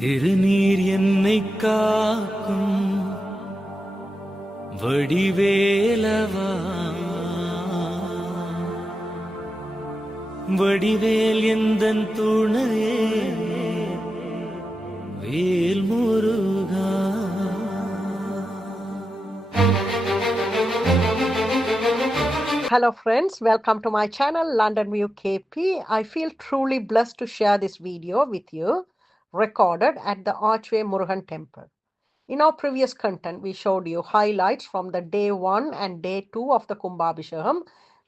திருநீர் என்னை காக்கும் வடிவேலவா, வடிவேல் எந்தன் துணையே வேல் முருகா. Hello friends, welcome to my channel London View KP. I feel truly blessed to share this video with you, recorded at the Archway Murugan Temple. In our previous content, we showed you highlights from the day 1 and day 2 of the Kumbhabhishekam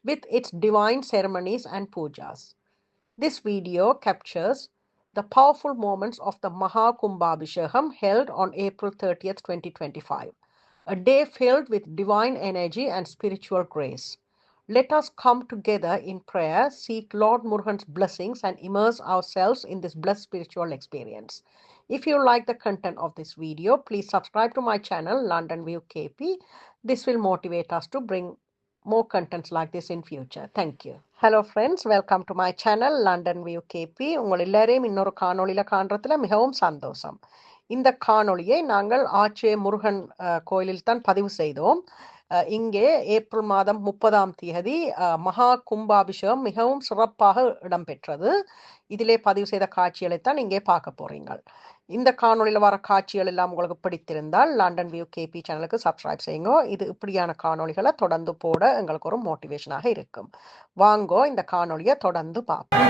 with its divine ceremonies and pujas. This video captures the powerful moments of the Maha Kumbhabhishekam held on April 30th, 2025, a day filled with divine energy and spiritual grace. Let us come together in prayer, seek Lord Murugan's blessings, and immerse ourselves in this blessed spiritual experience. If you like the content of this video, please subscribe to my channel, London View KP. This will motivate us to bring more contents like this in future. Thank you. Hello friends, welcome to my channel, London View KP. உங்கள் எல்லாரையும் இன்னொரு காணொளியில் காண்றதுல மிகவும் சந்தோஷம். இந்த காணொளியை நாங்கள் ஆர்ச்வே முருகன் கோயிலில் தான் பதிவு செய்தோம். இங்கே ஏப்ரல் மாதம் 30ஆம் தேதி மகா கும்பாபிஷேகம் மிகவும் சிறப்பாக இடம்பெற்றது. இதிலே பதிவு செய்த காட்சிகளைத்தான் இங்கே பார்க்க போறீங்க. இந்த காணொலியில் வர காட்சிகள் எல்லாம் உங்களுக்கு பிடித்திருந்தால் லண்டன் வியூ கேபி சேனலுக்கு சப்ஸ்கிரைப் செய்யுங்க. இது இப்படியான காணொலிகளை தொடர்ந்து போட எங்களுக்கு ஒரு மோட்டிவேஷனாக இருக்கும். வாங்கோ இந்த காணொலியை தொடர்ந்து பார்ப்போம்.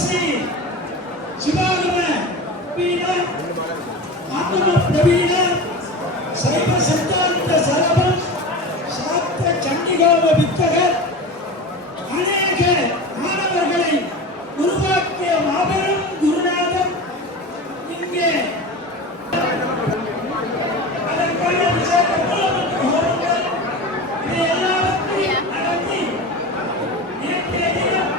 ಶ್ರೀ ಶಿವಾಗಮ ಪೀಠ ಆತ್ಮ ಪ್ರವೀಣ சைவ சித்தாந்த சரபம் சாஸ்திர சண்டிகோப வித்தகர் அநேக மாணவர்களை உருவாக்கிய மாபெரும் குருநாதர் இங்கே அதற்கான விசேஷ ஹோமங்கள் இதை எல்லாவற்றையும் நடத்தி நேற்றைய தினம்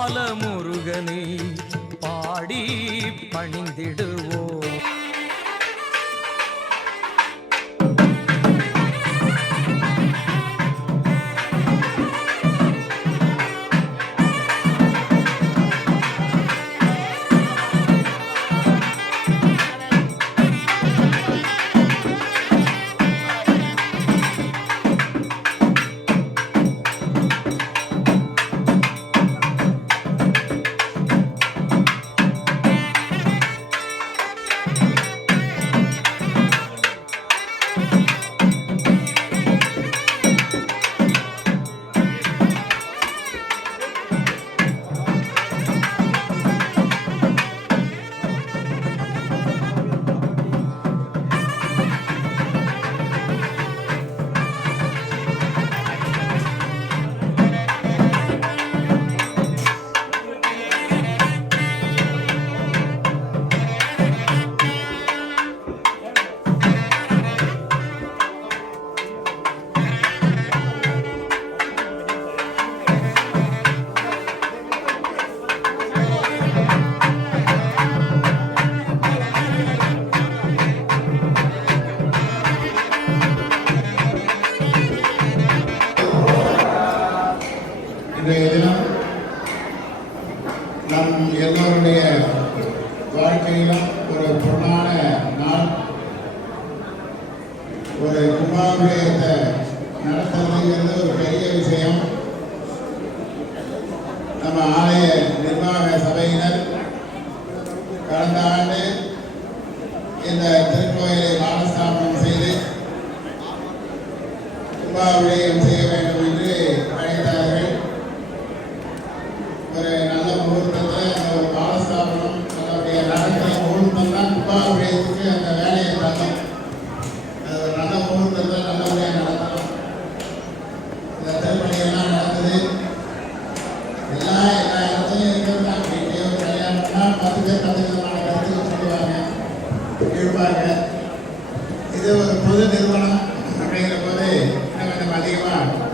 பாலமுருகனை பாடி பணிந்திடுவோம். இன்றைய தினம் நம் எல்லோருடைய வாழ்க்கையிலும் ஒரு பொன்னான நாள். ஒரு கும்பாபிஷேகத்தை நடத்துறதுங்கிறது ஒரு பெரிய விஷயம். நம்ம ஆலய நிர்வாக சபையினர் கடந்த ஆண்டு இந்த திருக்கோயிலை பாலஸ்தாபனம் செய்து கும்பாபிஷேகம் செய்ய வேண்டும் என்று அழைத்தார்கள். ஒரு நல்ல முகூர்த்தத்தில் அந்த ஒரு பாலஸ்தாபனம் அதனுடைய நடக்கிற முகூர்த்தம் தான் கும்பாபிஷேகத்துக்கு அந்த வேலையை தரணும். அது ஒரு நல்ல முகூர்த்தத்தில் நல்லபடியாக நடத்தணும். இந்த திருப்பணியெல்லாம் நடக்குது. எல்லா இடத்துலையும் இருக்கிறது தான். வீட்டையோ கல்யாணம்னா 10 பேர் 10 விதமான கருத்துக்கள் சொல்லுவாங்க, இருப்பாங்க. இது ஒரு பொது நிறுவனம் அப்படிங்கிற போது இன்னும் கொஞ்சம் அதிகமாக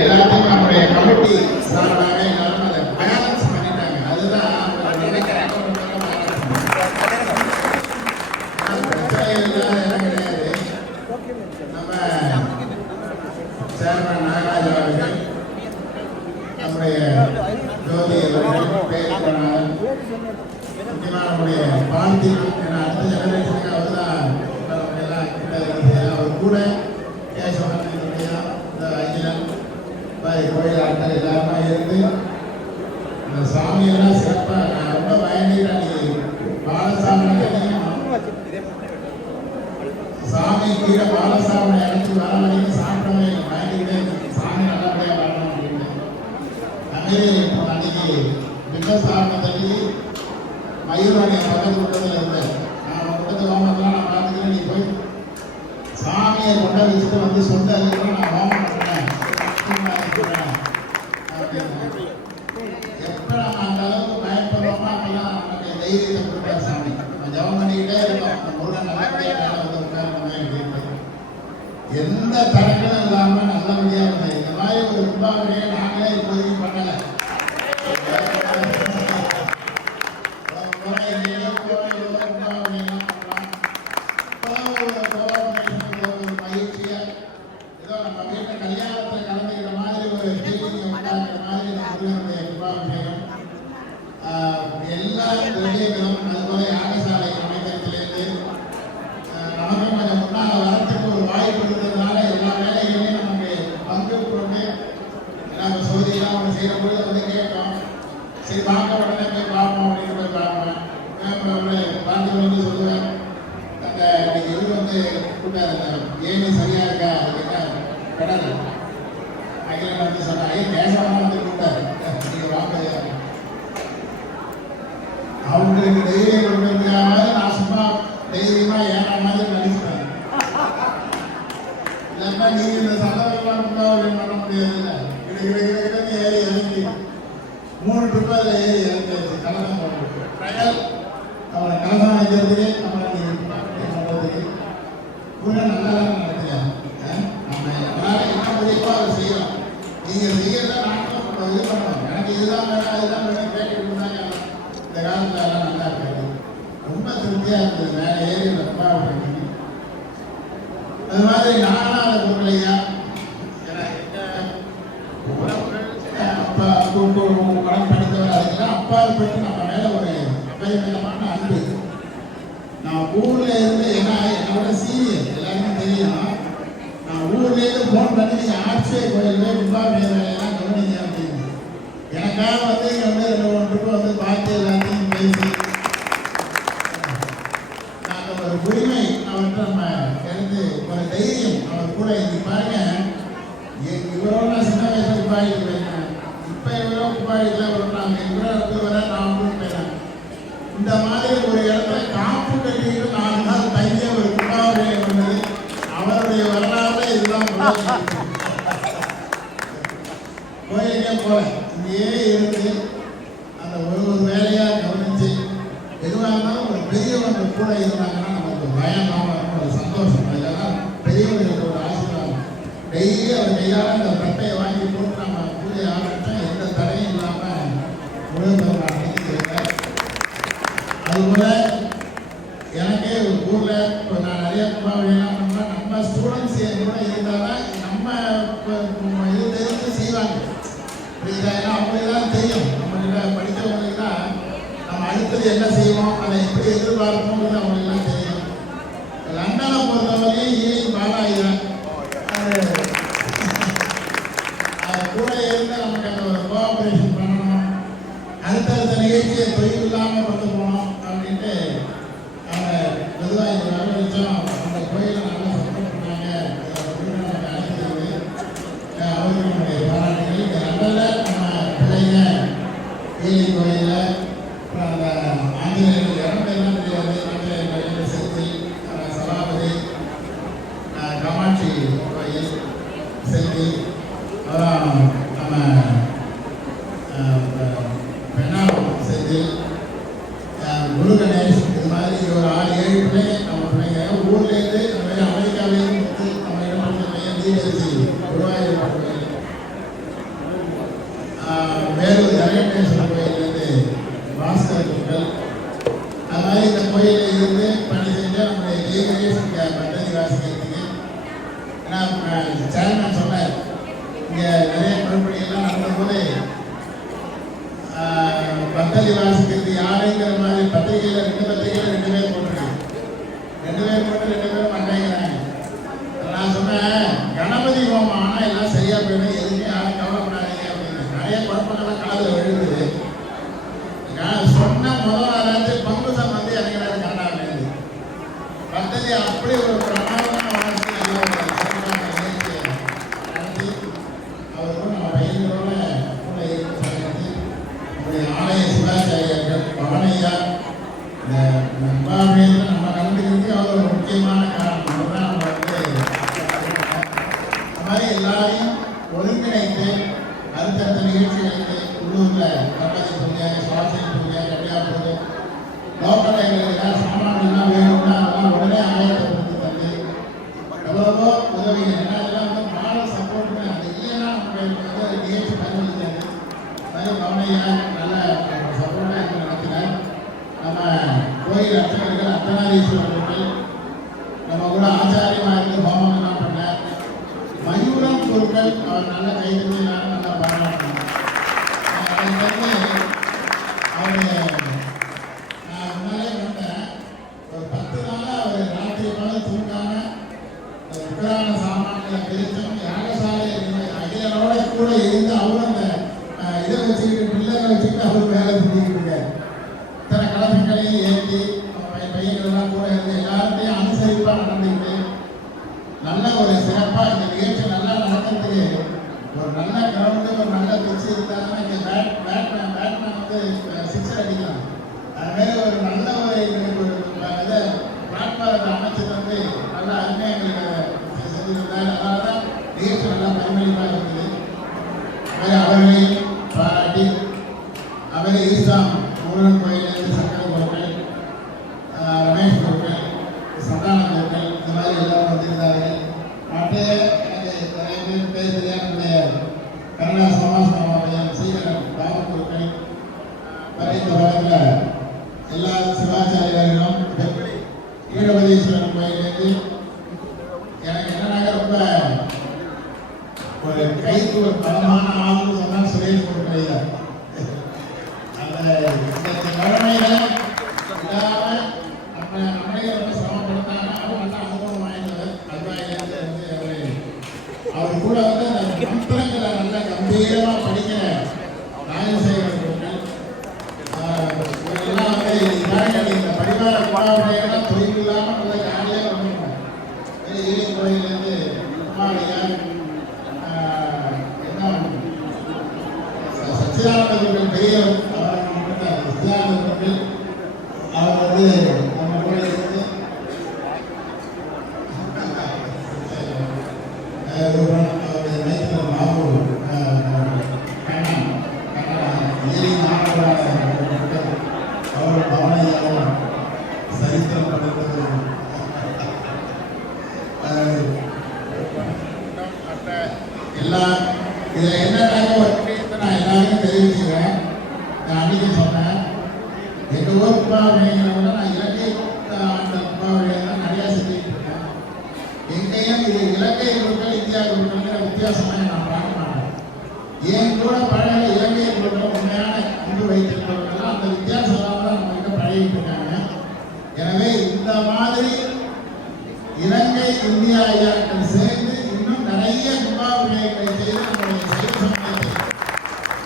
எல்லாத்தையும் நம்முடைய கமிட்டி சார்பாக எல்லாரும் அதை பேலன்ஸ் பண்ணிட்டாங்க. அதுதான் நினைக்கிறேன். பிரச்சனை இல்லாத இடம் கிடையாது. நம்ம சேர்மன் நாகராஜா அவர்கள், நம்முடைய ஜோதி அவர்கள், பேரிப்பனாளர், முக்கியமாக நம்முடைய பாந்தி அடுத்த ஜெனரேஷனுக்கு அவர் தான் எல்லாம் கிட்ட அவர் கூட கேசவன் இந்த அகிலன் கோயில் ஆட்கள் எல்லாருமே இருந்து இந்த சாமியெல்லாம் சிறப்பாக நான் ரொம்ப பயணிக்கிறேன். பாலசாமி சாமி கீழே பாலசாமி இடத்துக்கு வர வரைக்கும் சாப்பிடவே பயணிக்கிட்டே சாமி நல்லபடியாக வரணும் அப்படின்னு. அதுமாரி அன்னைக்கு பிம்பஸ்தாபனத்தன்னைக்கு மயூரனுடைய பக்கத்து கூட்டத்தில் இருந்தேன். நான் கூட்டத்து வாமத்தெல்லாம் நான் பார்த்துக்கிறேன். நீ போய் சாமியை கொண்ட வச்சுட்டு வந்து சொந்த எந்த தடங்களும் இல்லாமல் நல்லபடியாக இந்த மாதிரி ஒரு கும்பாபிஷேகை நாங்களே இப்போதைக்கு பண்ணலை. மகிழ்ச்சியா ஏதோ நம்ம வீட்டில் கல்யாணத்தில் கலந்துக்கிற மாதிரி ஒரு ஃபீலிங் உண்டாக்குற மாதிரி நம்மளுடைய கும்பாபிஷேகம் எல்லா திரவியங்களும் அதுபோல யாகசாலை அமைக்கிறதுலேருந்து நமக்கு கொஞ்சம் முன்னால் வரத்துக்கு ஒரு வாய்ப்பு இருந்ததுனால எல்லா வேலைகளையும் நமக்கு பங்கு கொண்டு நம்ம சோதியெல்லாம் ஒன்று செய்கிற பொழுது வந்து கேட்டோம். சரி பார்க்க உடனே போய் பார்ப்போம் அப்படின்னு போய் பார்ப்பேன். பார்த்து வந்து சொல்லுவேன், அந்த இன்னைக்கு இது வந்து கூட்டாது ஏணி சரியா இருக்கா அதுக்கு கடல் அகில வந்து சொன்னாங்க கேசவெல்லாம் வந்து கூட்டாரு நீங்கள் வாங்க. அவங்களுக்கு தைரியம் கொடுக்கறதுக்காக நான் சும்மா தைரியமா ஏற மாதிரி நடிச்சுட்டேன். இல்லைன்னா நீங்க இந்த சந்தர்ப்பம் பண்ண முடியாது. கிடைக்கிறது ஏறி இறங்கி 3 ட்ரிப் அதில் ஏறி இறங்கியாச்சு. கலசம் போட்டு ட்ரையல் அவனை கலசம் வைக்கிறதுக்கு நம்மளை பண்ணுறதுக்கு கூட நல்லா நடத்தியா நம்ம எல்லாரும் என்ன முடியுமோ அதை செய்யலாம். நீங்கள் செய்யறத நாங்களும் இது பண்ணணும். எனக்கு இதுதான் வேணும் அதுதான் வேணும் கேட்டுட்டு இருந்தாங்க. இந்த காலத்துல எல்லாம் நல்லா இருக்காது. ரொம்ப திருப்தியாக இருந்தது. மேலே ஏறி ரொம்ப அது மாதிரி நானாத பொருளையா அப்பா படம் படித்தவர் அதுக்கெல்லாம் அப்பாவை பற்றி நம்ம மேலே ஒரு அபரிமிதமான அன்பு. நான் ஊர்ல இருந்து ஏன்னா என்னோட சீனியர் எல்லாருமே தெரியும். நான் ஊர்ல இருந்து ஃபோன் பண்ணி நீங்கள் ஆட்சியை கோயிலில் கும்பாபிஷேகம் கவனிங்க அப்படின்னு எனக்காக வந்து இங்கே வந்து 2-3 ட்ரிப்பு வந்து பார்த்து எல்லாத்தையும் பேசி நாங்கள் ஒரு உரிமை அவர்கிட்ட நம்ம எடுத்து ஒரு தைரியம் அவர் கூட இன்னைக்கு பாருங்க. இவரோட நான் சின்ன வயசுல குப்பாடிக்கு போயிருக்கேன். இப்போ இவரோ குப்பாடிக்கல வருவாங்க. இவரோ வர நான் போயிட்டேன். இந்த மாதிரி ஒரு இடத்துல காப்பு கட்டிட்டு 4 நாள் தங்கிய ஒரு கும்பாபிஷேகம் பண்ணது அவருடைய வரலாறு இதுதான். கோயிலுக்கே போல இங்கேயே இருந்து அந்த ஒரு வேலையாக கவனிச்சு எதுவாக இருந்தாலும் ஒரு பெரியவங்க கூட இருந்தாங்கன்னா நமக்கு பயமாக இருக்கும். ஒரு சந்தோஷம். இதெல்லாம் பெரியவங்களுக்கு ஒரு ஆசீர்வாதம். டெய்லி அவர் கையால் அந்த தட்டையை வாங்கி போட்டு நம்ம பூஜை ஆரம்பித்தா எந்த தடையும் இல்லாமல் முழுவதும் நடத்திக்கிறேன். அதுபோல எனக்கே ஒரு ஊரில் இப்போ நான் நிறைய கும்பாபிஷேகம் பண்ணால் நம்ம ஸ்டூடெண்ட்ஸ் கூட இருந்தால் தான் நம்ம இது தெரிஞ்சு செய்வாங்க. ஏன்னா அவங்களுக்கு தான் தெரியும். நம்மகிட்ட படித்தவங்களுக்கு தான் நம்ம அடுத்தது என்ன செய்வோம் அதை எப்படி எதிர்பார்ப்போம்னு அவங்களுக்குலாம் தெரியும். லண்டனை பொறுத்தவரையும் ஈவினிங் பாலாயிரம் கூட இருந்து நமக்கு அந்த ஒரு கோஆப்ரேஷன் பண்ணணும். அடுத்தடுத்த நிகழ்ச்சியை தொழில் இல்லாமல் கொண்டு போகணும் அப்படின்ட்டு அவங்க பொதுவாக இந்த வரவழைச்சோம். அந்த கோயிலை நல்லா சப்போர்ட் பண்ணாங்க. நமக்கு அழைக்கிறது அவருக்கு நம்முடைய பாராட்டுகள். இந்த லண்டனில் நம்ம பிள்ளைங்க ஈலி கோயிலில் அப்புறம் அந்த ஆங்கிலேயர்கள் இறந்தெல்லாம் தெரியாது. ஆங்கிலேயர் கோயில் செல்வி சபாபதி காமாட்சி கோயில் செல்வி அப்புறம் நம்ம பெண்ணாளம் செஞ்சு குரு கணேஷ் இது மாதிரி ஒரு 6-7 பிள்ளைங்க நம்ம பிள்ளைங்க ஊர்லேருந்து நம்ம அமெரிக்காவிலேருந்து வந்து நம்ம இடத்துல பையன் தீபரிசி குருவாயூர் கோயில் வேலூர் ஜெகதேஸ்வரர் கோயிலேருந்து பாஸ்கர் குருக்கள் அது மாதிரி இந்த கோயிலில் இருந்து பணி செஞ்சால் நம்முடைய ஜெயகணேஷ் பദ്ധதி வாசிக்கிறதுக்கு ஏன்னா சேர்மன் சொன்னார் இங்கே நிறைய குழப்படிகள்லாம் நடந்தபோது பத்ததி வாசிக்கிறது யாருங்கிற மாதிரி பத்திரிகையில் 2 பத்திரிகையில் 2 பேர் போட்டிருக்காங்க. 2 பேர் போட்டு 2 பேரும் மாட்டேங்கிறாங்க. நான் சொன்னேன் கணபதி ஹோமம் ஆனால் எல்லாம் சரியா போயிடும். எதுவுமே யாரும் கவலைப்படாதீங்க அப்படின்னு. நிறைய குழப்பங்கள்லாம் காதில் விழுது. சொன்ன முதல் நாளாச்சு பங்குசம் வந்து எனக்கு கண்டாங்க. பத்ததி அப்படி ஒரு பிரமாதமான வாசி நடத்தி அவருக்கும் நம்ம பையன்களோட கூட இருந்து சமைத்து நம்முடைய ஆலய சிவாச்சாரியர்கள் பவனையா இந்த கும்பாபிஷேகத்தில் நம்ம கலந்துக்கிறதுக்கு அவர் ஒரு முக்கியமான காரணம். அதுதான் நம்ம வந்து அந்த மாதிரி எல்லாரையும் ஒருங்கிணைத்து அடுத்தடுத்த நிகழ்ச்சிகளுக்கு உள்ளூரில் கணபதி பூஜை சுவாசனை பூஜை கல்யாண பூஜை லோக்கலில் எங்களுக்கு ஏதாவது சாமான்கள்லாம் வேணும்னா அதெல்லாம் உடனே ஆயத்தப்படுத்தி தந்து சுருக்காம உக்கரான சாமான்களை பிரித்தும் யாகசாலை அகிலனோட கூட இருந்து அவரும் அந்த இதை வச்சுக்கிட்டு பிள்ளைகளை வச்சுக்கிட்டு அவரும் வேலை செஞ்சுக்கிட்டு இருக்காரு. இத்தனை கலப்பைகளையும் ஏற்றி பையன்கள்லாம் கூட இருந்து எல்லாத்தையும் அனுசரிப்பாக நடந்துக்கிட்டு நல்ல ஒரு சிறப்பாக இந்த நிகழ்ச்சி நல்லா நடக்கிறதுக்கு ஒரு நல்ல கிரவுண்டு ஒரு நல்ல பிச்சு இருந்தாங்கன்னா இங்கே பேட்மேன் வந்து சிக்ஸர் அடிக்கலாம். அதுமாரி ஒரு நல்ல ஒரு எங்களுக்கு ஒரு இதை பிளாட்ஃபாரத்தை அமைச்சது வந்து நல்லா அருமையாக எங்களுக்கு செஞ்சுருந்தார். அதனால தான் நிகழ்ச்சி நல்லா பயமளிப்பாக இருக்குது. அதுமாதிரி அவர்களையும் பாராட்டி அவரே ஈஸ்டாம் முருகன் கோயிலேருந்து சங்கர கோர்கள், ரமேஷ் கோர்கள், சந்தானம் கோர்கள், இந்த மாதிரி எல்லாரும் வந்திருந்தார்கள். மற்ற எனக்கு நிறைய பேர் தெரியாத கருணா சமாஜ் மாவட்டம் சீகரன் பாவக்கூர்கள் இந்த உலகத்தில் எல்லா சிவாச்சாரியர்களும் ஈழவதீஸ்வரன் கோயிலேருந்து எனக்கு என்னன்னாக்க ரொம்ப ஒரு கைக்கு ஒரு பலமான ஆளுன்னு சொன்னால் சுரேஷ் கோட்டை தான். அந்த இந்த கடமையில இல்லாமல் நம்மளே ரொம்ப சிரமப்படுத்தாங்க. அவர் நல்ல அனுபவம் வாய்ந்தவர். அல்வாயிலேருந்து அவர் கூட வந்து அந்த மந்திரங்களை நல்ல கம்பீரமாக படிக்கிற ராஜசேகர் எல்லாம் வந்து இந்த பரிவார குழாவுடையெல்லாம் தொழில் இல்லாமல் நல்ல ஜாலியாக பண்ணிருக்கோம். ஈழி கோயிலேருந்து குமாரியார் என்ன சச்சிதானந்தர்கள் பெரியவர் அவர் சச்சிதானந்தர்கள் அவர் வந்து நம்ம கூட இருந்து அவருடைய மைத்திரர் பாபு அவர் பவனையாளர் சரித்திரம் படுத்தது எல்லாம் இதில் என்னென்ன ஒரு விஷயத்தை நான் எல்லாருக்கும் தெரிவிச்சுக்கிறேன். நான் அன்றைக்கி சொன்னேன் எங்கள் ஊர் குப்பாவழிகளை நான் இலங்கை அந்த குப்பாவழிகளை நிறையா செஞ்சுட்டு இருக்கேன். எங்கேயும் இது இலங்கை குழுக்கள் இந்தியா குழுக்களுங்கிற வித்தியாசமாக நான் பார்க்க மாட்டேன். என் கூட பழகிற இலங்கை குழுக்கள் உண்மையான அன்பு வைத்திருக்கிறவர்கள் அந்த வித்தியாசம் தான் நம்மகிட்ட பழகிட்டு இருக்காங்க. எனவே இந்த மாதிரி இலங்கை இந்தியா ஐயாக்கள் சேர்ந்து இன்னும் நிறைய கும்பாபிஷேகங்களை செய்து நம்முடைய சைவ சமயத்தை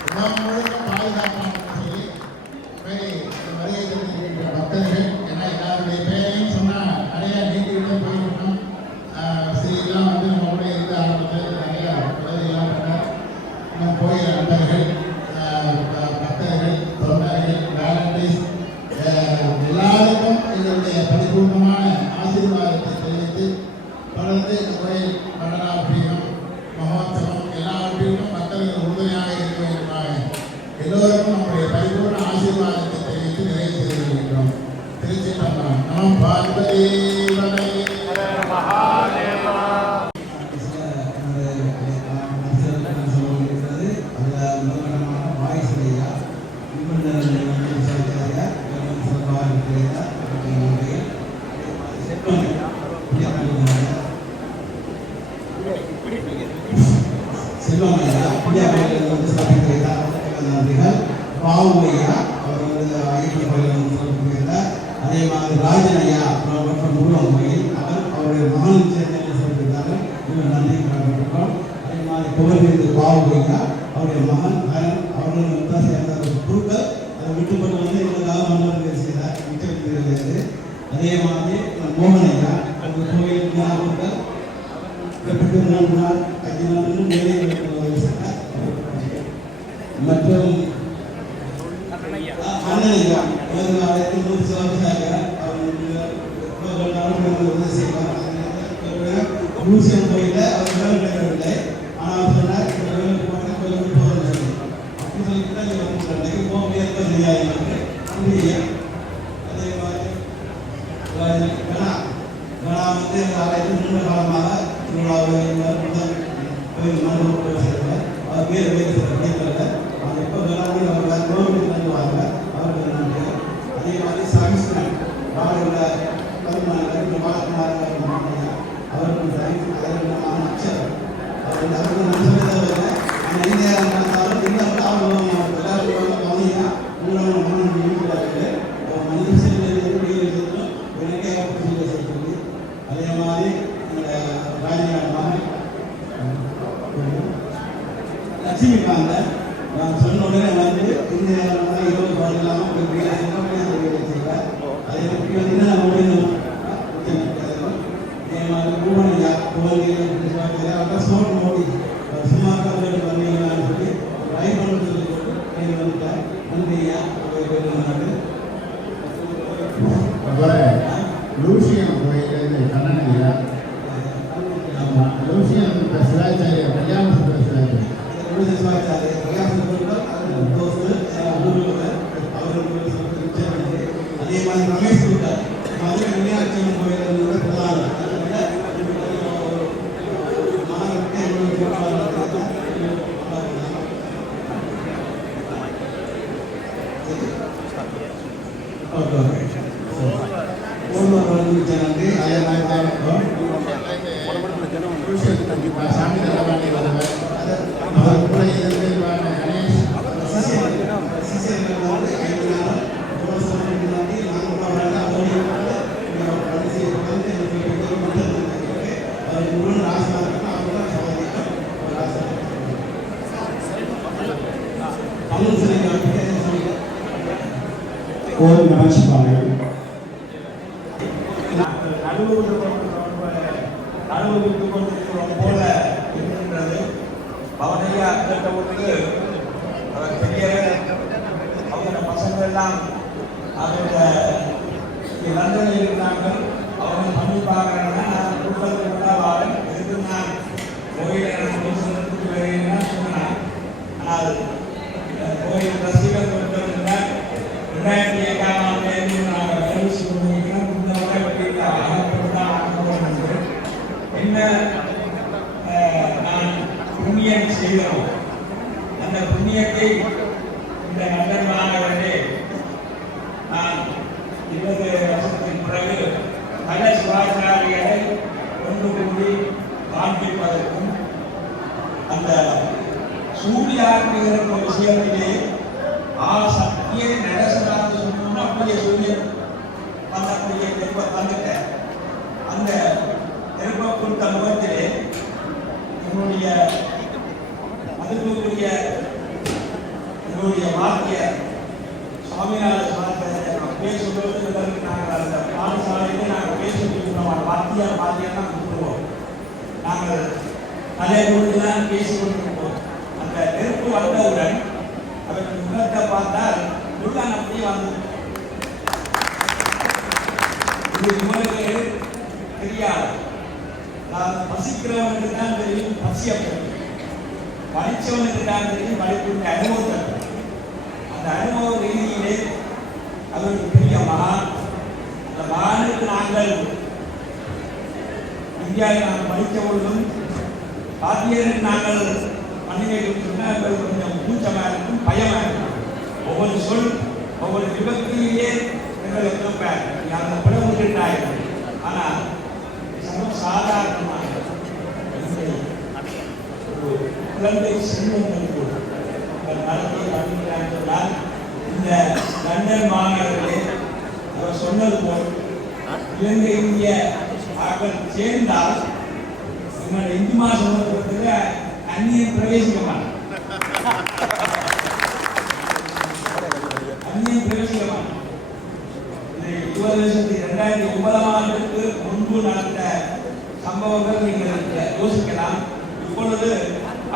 உலகம் முழுக்க பாதுகாப்பாக சொல்லி வருகை தந்திருக்கின்ற பக்தர்கள் ஏன்னா எல்லாருடைய பேரையும் சொன்னால் நிறைய நீட்டிகிட்டே போயிருக்கணும். ஸ்ரீலாம் வந்து நம்ம கூட இருந்து ஆரம்பத்தில் நிறைய உதவியெல்லாம் பண்ணார். இன்னும் கோயில் நண்பர்கள், பக்தர்கள், தொண்டர்கள், வேலண்டைஸ் எல்லாருக்கும் எங்களுடைய பரிபூர்ணமான ஆசீர்வாதத்தை தெரிவித்து தொடர்ந்து இந்த கோயில் மண்டலாபிஷேகம் மகோத்சவம் எல்லாவற்றிற்கும் மக்களுக்கு உறுதுணையாக இருக்க வேண்டுமாக எல்லோருக்கும் நம்முடைய பரிபூர்ண ஆசீர்வாதத்தை தெரிவித்து நிறைவு செய்து வருகின்றோம். திருச்சி பண்றோம். நம பார்வதி செல்வமையா புதியாவில் வந்து சிறப்பிக்கிறார். பாவுமையா அவர் வந்து ஐயப்பன் கோயில் சிறப்பிக்கிறார். அதே மாதிரி ராஜனையா மற்றும் முருகன் கோயில் அவருடைய மகன் சேர்ந்து சிறப்பிக்கிறார்கள். இவர் நன்றி கடமைப்பட்டோம். அதே மாதிரி புகழ்ந்து பாவுமையா அவருடைய மகன் அவர்கள் தான் சேர்ந்த குருக்கள் அதை விட்டுப்பட்டு வந்து எங்களுக்காக மன்னர்கள் செய்தார் மிச்சவிலிருந்து. அதே மாதிரி மோகனையா அந்த கோயில் குருக்கள் கிட்டத்தட்ட 3 நாள் 5 நாள் மேலே மற்றும் அண்ணனையா அவருக்கு 100 வருஷமாக பூசியம் கோயில அவர் வேலை ஆனால் அவர் சொன்னார் கோயிலுக்கு போகிறது அப்படி சொல்லிட்டு போக முடியாது சரியாக. அதே மாதிரி வந்து ஆலயத்தில் 3 காலமாக கோயில் மண்டபம் சேர்ந்தார். அவர் பேர் படிக்கிறார். அவங்க எப்போ வேளாண்மை அவர்கள் கோவில் தருவாங்க அவர்கள் நன்றி. அதே மாதிரி சகிஷ்ணன் பாடுகிற கருமாறு பாலகுமார் அவர்கள் அச்சர் அவர்கள் அவர்கள் ஆனால் இந்தியா நடந்தாலும் எல்லாரும் ஆர்வம் எல்லாரும் கவனியா மூலம் மனித செல்வம் எனக்கே சொல்லி அதே மாதிரி ராஜினாமா லட்சுமிகாந்த நான் சொன்ன உடனே வந்து இந்த இரவு பாடலாம் வச்சிருக்கேன். அதே மாதிரி வந்து நம்ம அதே மாதிரி பூவனையா கோவில் ஸ்மார்ட் மோடி சும்மா கவலையில் வந்தீங்கன்னு சொல்லி ட்ரைவ் பண்ண சொல்லி போட்டு வந்துட்டேன். நன்றியா லூசியன் கோயிலேருந்து கண்ணனையா ஆமாம் லூசியன் சிவாச்சாரிய கல்யாண சிவாச்சாரிய அதே மாதிரி ரமேஷ் மதுரை மீனாட்சியம்மன் கோயில் பிரதான நன்றி. அதே மாதிரி சாமி தலைவாண்டி வருவார் அவர் கூட இருந்து கணேஷ் ஓம் நம சிவாய. நடுவுக்கு கொண்டிருக்கிறோம் போல இருக்கின்றது. பவனையா கேட்டவர்களுக்கு அவர் பெரியவர் அவங்க பசங்க எல்லாம் அவங்க லண்டனில் இருந்தாங்க. அவங்க பண்ணி பார்க்கறேன்னா நான் கூட்டத்தில் கூட வாரேன் எதுக்கு நான் கோயிலில் பேசுறதுக்கு வேணும்னா சொன்னேன். ஆனால் கோயில் ரசிகர் கொடுத்திருந்தார். 2007ஆம் ஆண்டு நாங்கள் பயிற்சி கொண்டிருக்கிறோம். இந்த முறை என்ன நான் புண்ணியம் செய்கிறோம். அந்த புண்ணியத்தை இந்த நண்பர் மாணவர்களே நான் 20 வருஷத்திற்கு பிறகு பல சிவாச்சாரிகளை கொண்டு கூடி காண்பிப்பதற்கும் அந்த சூரியாக்குகிற விஷயத்திலே சக்தியை நடசனாக சொல்லணும்னு அப்படியே சூரியன் பண்ணக்கூடிய வந்துட்டேன். அந்த நெருப்பை கொடுத்த முகத்திலே என்னுடைய மதிப்புக்குரிய என்னுடைய வாக்கிய சுவாமிநாத பேசுவதற்கு நாங்கள் அந்த பாடசாலையிலே நாங்கள் பேசிக்கொண்டிருக்கிறோம். வாத்தியார் தான் கூப்பிடுவோம். நாங்கள் அதே பொழுது தான் பேசிக் கொண்டிருப்போம். அந்த நெருப்பு வந்தவுடன் அவருக்கு முகத்தை பார்த்தால் உள்ளான் அப்படியே வந்து இது இவருக்கு தெரியாது. நான் பசிக்கிறவனுக்கு தான் தெரியும் பசியப்படும், படித்தவனுக்கு தான் தெரியும் படிப்புடைய அனுபவத்தை. அந்த அனுபவ ரீதியிலே அவருக்கு பெரிய மகான். அந்த மகானுக்கு நாங்கள் இந்தியாவில் நாங்கள் படித்த பொழுதும் பாத்தியருக்கு நாங்கள் பண்ணினைகள் சொன்னால் கொஞ்சம் கூச்சமாக இருக்கும், பயமாக இருக்கும். ஒவ்வொரு சொல் ஒவ்வொரு விபத்திலேயே எங்களுக்கு கேட்பார், அந்த பிளவு விட்டார்கள். ஆனால் சாதாரணமாக குழந்தை செல்வங்களுக்கு நடத்தி பண்ணிக்கிறார்கள். இந்த லண்டன் மாணவர்களே அவர் சொன்னது போல் இலங்கை இந்திய ஆக்கள் சேர்ந்தால் எங்களுடைய இந்து மாசத்தில் அந்நியம் பிரவேசிக்க மாட்டார். அந்நியம் பிரவேசிக்க மாட்டார். 2009ஆம் ஆண்டுக்கு முன்பு நடந்த சம்பவங்கள் நீங்கள் யோசிக்கலாம். இப்பொழுது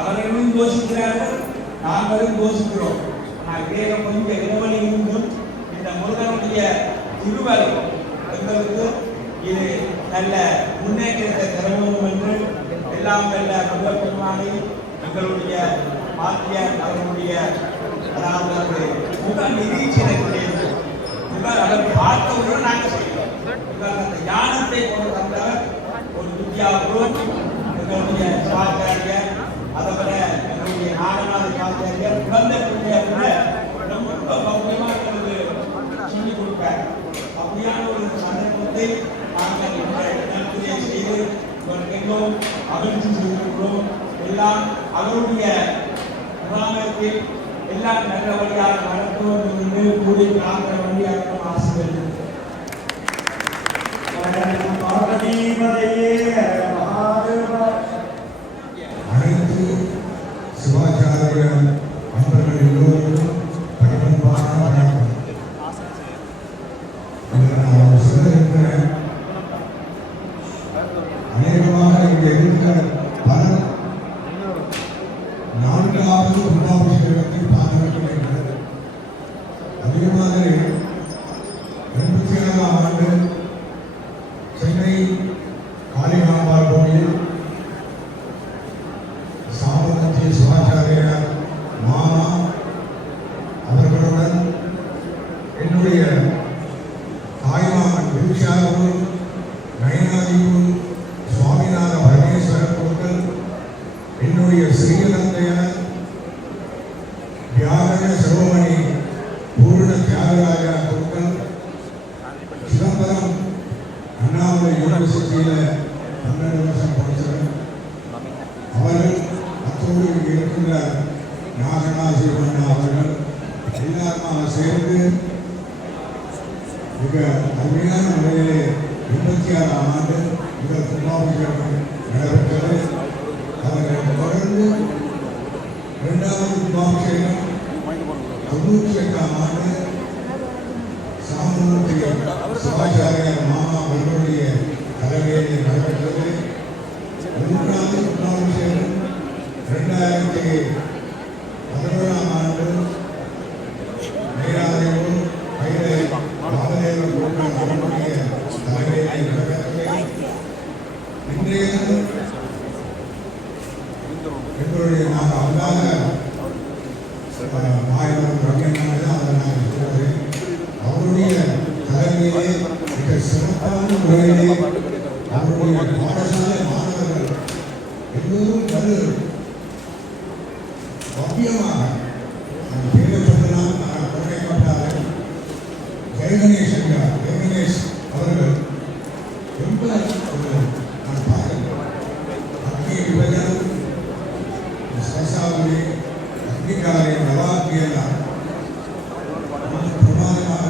அவர்களும் யோசிக்கிறார்கள், நாங்களும் யோசிக்கிறோம். நான் வேற கொஞ்சம் இடைவெளி இருந்தும் இந்த முருகனுடைய திருவரை எங்களுக்கு இது நல்ல முன்னேற்றத்தை தரவும் என்று எல்லாம் நல்ல முதற்பெருமானை எங்களுடைய பாத்தியார் அவர்களுடைய அதாவது முக நிரீட்சணை அவர் பார்த்தவுடன் நாங்கள் செய்கிறோம். அந்த ஞானத்தை கொண்டு வந்தவர் ஒரு வித்யாபுரம் எங்களுடைய சிவாச்சாரியர், அதோட எங்களுடைய நாகநாத சிவாச்சாரியர் குழந்தை பிள்ளைய ரொம்ப பௌரியமாக எங்களுக்கு சொல்லிக் கொடுப்பார். அப்படியான ஒரு சந்தர்ப்பத்தை நாங்கள் இந்த இடத்திலே செய்து எல்லோரும் அபிவிருத்தி செய்திருக்கிறோம். எல்லாம் அவருடைய முகாமத்தில் எல்லாம் நல்லபடியாக நடத்துவோம் என்று கூறி நாங்கள் வழியாக ஆசை பார்வதீபதையே மகாதேவா. அனைத்து சிவாச்சாரிய அன்பர்கள் எல்லோருக்கும் பணிபன்பான வணக்கம். இதில் நான் சொல்லுகின்றேன், அநேகமாக இங்கே இருக்கிற பலர் 4வது கும்பாபிஷேகத்தை பார்த்திருக்கிறது. அதே மாதிரி 87ஆம் ஆண்டு சென்னை காளிகாம்பாள் கோயில் சாமர்த்திய சிவாச்சாரியார் மாமா அவர்களுடன் என்னுடைய தாய்மாமன் விருஷாவூர் நயனாதிபூர் சுவாமிநாத பரமேஸ்வரர் குருக்கள், என்னுடைய ஸ்ரீலந்தையர் வியாகர சிரோமணி பூர்ண தியாகராஜா குருக்கள், சிதம்பரம் அண்ணாமலை யூனிவர்சிட்டியில் 12 வருஷம் படித்தவர் அவர்கள், அத்தோடு இங்கே இருக்கின்ற நாகநாசி அண்ணா அவர்கள் எல்லாருமாக சேர்ந்து மிக அருமையான முறையிலே 86ஆம் ஆண்டு முதல் கும்பாபிஷேகம் நடைபெற்றது. அவர்கள் தொடர்ந்து 2வது கும்பாபிஷேகம் 98ஆம் ஆண்டு சாமூர்த்தி சிவாச்சாரியார் மாமா அவர்களுடைய தலைமையில் நடைபெற்றது. 3வது கும்பாபிஷேகம் 2011ஆம் ஆண்டு நீராதேவூர் கைலை ராமதேவ குருக்கள் அவர்களுடைய தலைமையில் நடைபெற்றது. இன்றைய எங்களுடைய நாங்கள் அல்லாத ஆயிரம் ரம்யனாக அதை நான் சொல்கிறேன். அவருடைய தலைமையிலே மிக சிறப்பான முறையிலே அவருடைய பாடசாலை மாணவர்கள் எல்லோரும் பவ்யமாக பேரை சொல்லலாம் குறைக்கப்பட்டார்கள். ஜெயகணேஷ் அவர்கள் ரொம்ப நான் பார்க்கிறேன். அக்னி விபஜனம் ஸ்பர்சாவளி அக்னிகாரை நவாக்கியெல்லாம் பிரமாதமாக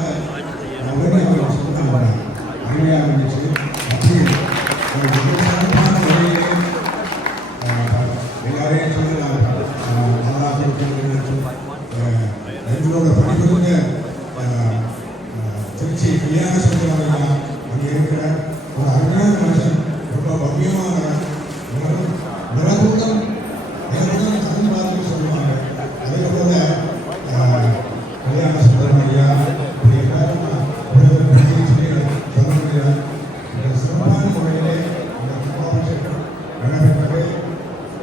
சொன்னாங்க. அருமையாக இருந்துச்சு. அப்படி சிறப்பான முறையிலே எல்லாரையும் சொல்லலாம். எங்களோட பணிபுரிந்த திருச்சி கல்யாண சொல்லுவாங்க. அங்கே இருக்கிற ஒரு அருமையான மனுஷன், ரொம்ப பவ்யமான நிறகுலம் தமிழ் மாதிரி சொல்லுவாங்க. அதே போல கல்யாண சுப்பிரமணியா இப்படி எல்லாரும் சொல்ல முடியாது. சிறப்பான முறையிலே அந்த கும்பாபிஷேகம் நடைபெற்றது.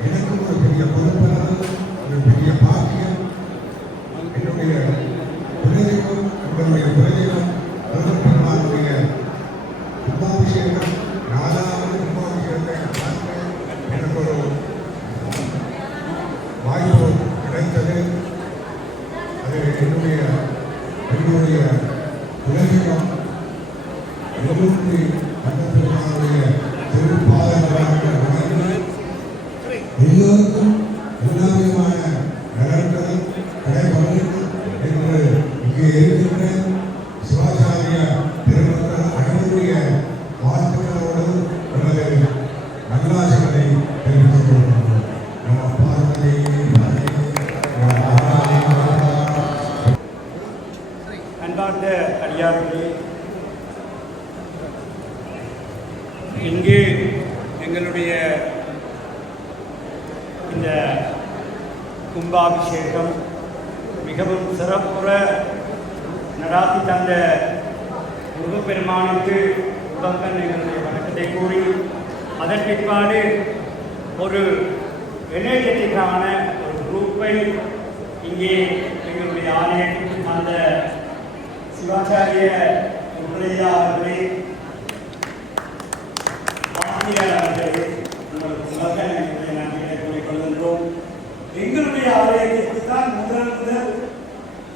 எனக்கு ஒரு பெரிய பொறுப்பானது, ஒரு பெரிய பாக்கியம். என்னுடைய குலதெய்வம் பெருமானுடைய கும்பாபிஷேகம் 4வது கும்பாபிஷேகத்தை பார்க்க எனக்கு ஒரு வாய்ப்பு கிடைத்தது. அது என்னுடைய குலதெய்வம் எல்லோருடைய பெருமானுடைய திருப்பாதங்களாக எல்லோருக்கும் எல்லா விதமான நலன்களும் கிடைப்பதற்கு என்று இங்கே இருக்கின்ற சிவாச்சாரிய பெருமக்கள் அனைவருடைய வாழ்த்துக்களோடு எனது நல்லாசிகளை தெரிவித்துக் கொள்கிறோம். நம்ம பார்வதி அன்பார்ந்த அடியார்களே, இங்கு எங்களுடைய இந்த கும்பாபிஷேகம் மிகவும் சிறப்புற நடாத்தி தந்த முருகப்பெருமானுக்கு உடம்பன் எங்களுடைய வணக்கத்தை கூறி, அதன் பிற்பாடு ஒரு எனர்ஜெட்டிக்கான ஒரு குரூப்பை இங்கே எங்களுடைய ஆலயத்துக்கு அந்த சிவாச்சாரிய முருகையா அவர்களே, அவர்களே உங்களுக்கு உலக நன்றிகளை கூறிக்கொள்கின்றோம். எங்களுடைய ஆலயத்திற்கு தான் முதல்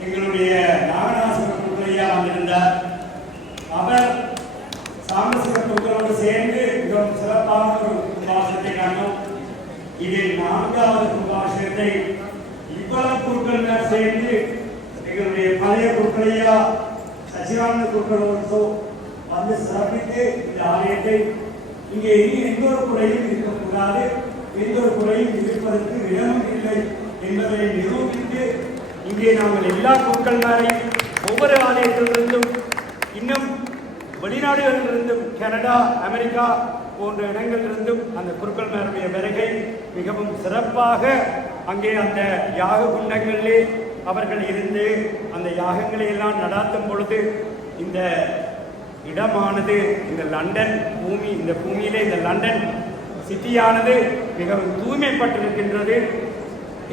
எங்களுடைய நாகநாசன முருகையா வந்திருந்தார். அவர் சாமசிவ குருக்களோடு சேர்ந்து மிகவும் சிறப்பான ஒரு கும்பாபிஷேகத்தை கண்டோம். இதில் 4வது கும்பாபிஷேகத்தை இவ்வளவு குருக்கள் சேர்ந்து எங்களுடைய பழைய குருக்களையா சச்சிவானந்த குருக்களோடு வந்து சிறப்பித்து இந்த ஆலயத்தை இங்கே இனி எந்த ஒரு குறையும் இருக்கக்கூடாது, எந்த ஒரு குறையும் இருப்பதற்கு இடமும் இல்லை என்பதை நிரூபித்து இங்கே நாங்கள் எல்லா குழுக்கள்மாரையும் ஒவ்வொரு ஆலயத்திலிருந்தும் இன்னும் வெளிநாடுகளிலிருந்தும் கனடா, அமெரிக்கா போன்ற இடங்களிலிருந்தும் அந்த குருக்கள்மாருடைய வருகை மிகவும் சிறப்பாக அங்கே அந்த யாக குண்டங்களிலே அவர்கள் இருந்து அந்த யாகங்களை எல்லாம் நடாத்தும் பொழுது இந்த இடமானது இந்த லண்டன் பூமி, இந்த பூமியிலே இந்த லண்டன் சிட்டியானது மிகவும் தூய்மைப்பட்டிருக்கின்றது.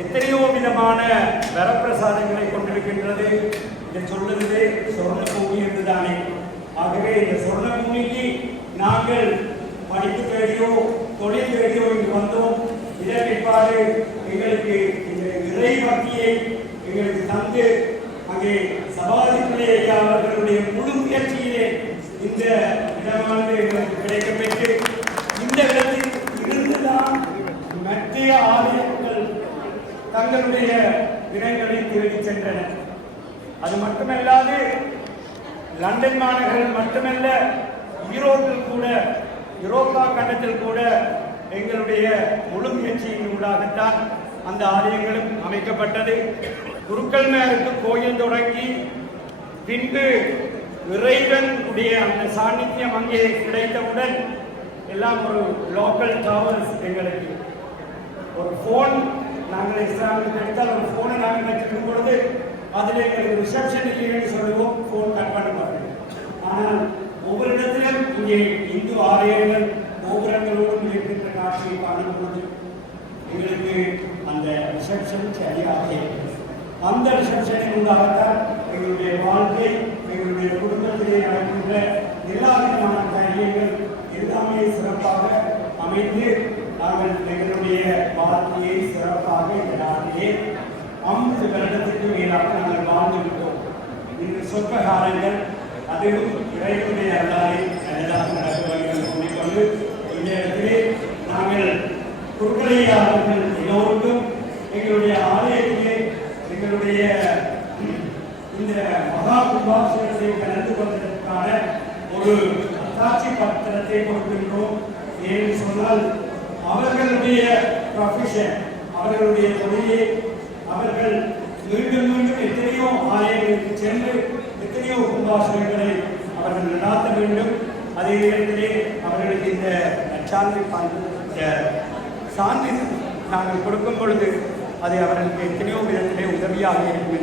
எத்தனையோ விதமான வரப்பிரசாதங்களை கொண்டிருக்கின்றது. இதை சொல்லுறது சொர்ண பூமி என்றுதானே. ஆகவே இந்த சொர்ண பூமிக்கு நாங்கள் படிப்பு தேடியோ தொழில் தேடியோ இங்கு வந்தோம். இதன் பிற்பாடு எங்களுக்கு இந்த இறை பக்தியை எங்களுக்கு தந்து அங்கே சபாதிபதி ஐயா அவர்களுடைய முழு முயற்சியிலே இந்த இடமானது எங்களுக்கு கிடைக்கப்பெற்று இந்த இடத்தில் இருந்துதான் மத்திய ஆலயங்கள் தங்களுடைய இடங்களை தேடி சென்றன. அது மட்டுமல்லாது லண்டன் மாநகரில் மட்டுமல்ல, யூரோப்பில் கூட, யூரோப்பா கண்டத்தில் கூட எங்களுடைய முழு முயற்சியின் ஊடாகத்தான் அந்த ஆலயங்களும் அமைக்கப்பட்டது. குருக்கள்மாருக்கு கோயில் தொடங்கி பின்பு இறைவனுடைய அந்த சாநித்தியம் அங்கே கிடைத்தவுடன் எல்லாம் ஒரு லோக்கல் டவர்ஸ், எங்களுக்கு ஒரு ஃபோன் நாங்கள் இஸ்லாமில் கிடைத்தால் ஒரு ஃபோனை நாங்கள் வச்சிருக்கும் பொழுது அதில் எங்களுக்கு ரிசப்ஷன் இல்லைன்னு சொல்லுவோம், ஃபோன் கட் பண்ண மாட்டோம். ஆனால் ஒவ்வொரு இடத்திலும் இங்கே இந்து ஆலயங்கள் கோபுரங்களோடு இருக்கின்ற காட்சியை காணும் பொழுது எங்களுக்கு அந்த ரிசப்ஷன் சரியாக இருக்கிறது. அந்த ரிசப்ஷனின் உள்ளாகத்தான் எங்களுடைய வாழ்க்கை, எங்களுடைய குடும்பத்திலே நடக்கின்ற எல்லா விதமான காரியங்கள் எல்லாமே சிறப்பாக அமைந்து நாங்கள் எங்களுடைய வாழ்க்கையை சிறப்பாக இந்த நாட்டிலே 50 வருடத்திற்கு மேலாக நாங்கள் வாழ்ந்துவிட்டோம். இந்த சொற்ப காலங்கள் அதுவும் இறைவனுடைய அல்லாரை நல்லதாக நடக்குவார்கள் கூறிக்கொண்டு இந்த இடத்திலே நாங்கள் குருக்களையா அவர்கள் எல்லோருக்கும் எங்களுடைய ஆலயத்திலே எங்களுடைய இந்த மகா கும்பாபிஷேகத்தை கலந்து கொள்வதற்கான ஒரு அத்தாட்சி பத்திரத்தை கொடுக்கின்றோம். ஏன்னு சொன்னால் அவர்களுடைய ப்ரொஃபஷன், அவர்களுடைய தொழிலை அவர்கள் மீண்டும் மீண்டும் எத்தனையோ ஆலயங்களுக்கு சென்று எத்தனையோ கும்பாபிஷேகங்களை அவர்கள் நடாத்த வேண்டும். அதே நேரத்திலே அவர்களுக்கு இந்த சான்று நாங்கள் கொடுக்கும் பொழுது அதை அவர்களுக்கு எத்தனையோ விதத்திலே உதவியாக இருக்கும்.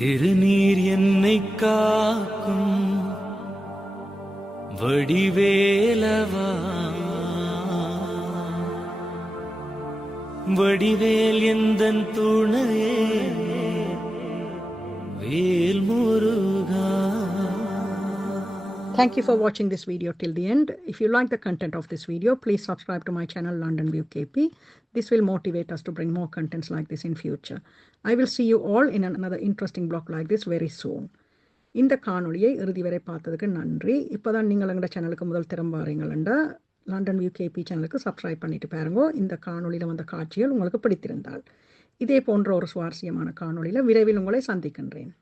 திருநீர் என்னை காக்கும் வடிவேலவா வடிவேல் எந்தன் துணையே வேல் முருகா. Thank you for watching this video till the end. If you like the content of this video, please subscribe to my channel London View KP. This will motivate us to bring more contents like this in future. I will see you all in another interesting blog like this very soon. இந்த காணொளியை இறுதி வரை பார்த்ததுக்கு நன்றி. இப்போதான் நீங்கள் எங்களோட சேனலுக்கு முதல் திறம் வாரீங்களா, லண்டன் வியூ கேபி சேனலுக்கு சப்ஸ்கிரைப் பண்ணிட்டு பாருங்க. இந்த காணொளியில் வந்த காட்சிகள் உங்களுக்கு பிடித்திருந்தால் இதே போன்ற ஒரு சுவாரஸ்யமான காணொளியில் விரைவில் உங்களை சந்திக்கின்றேன்.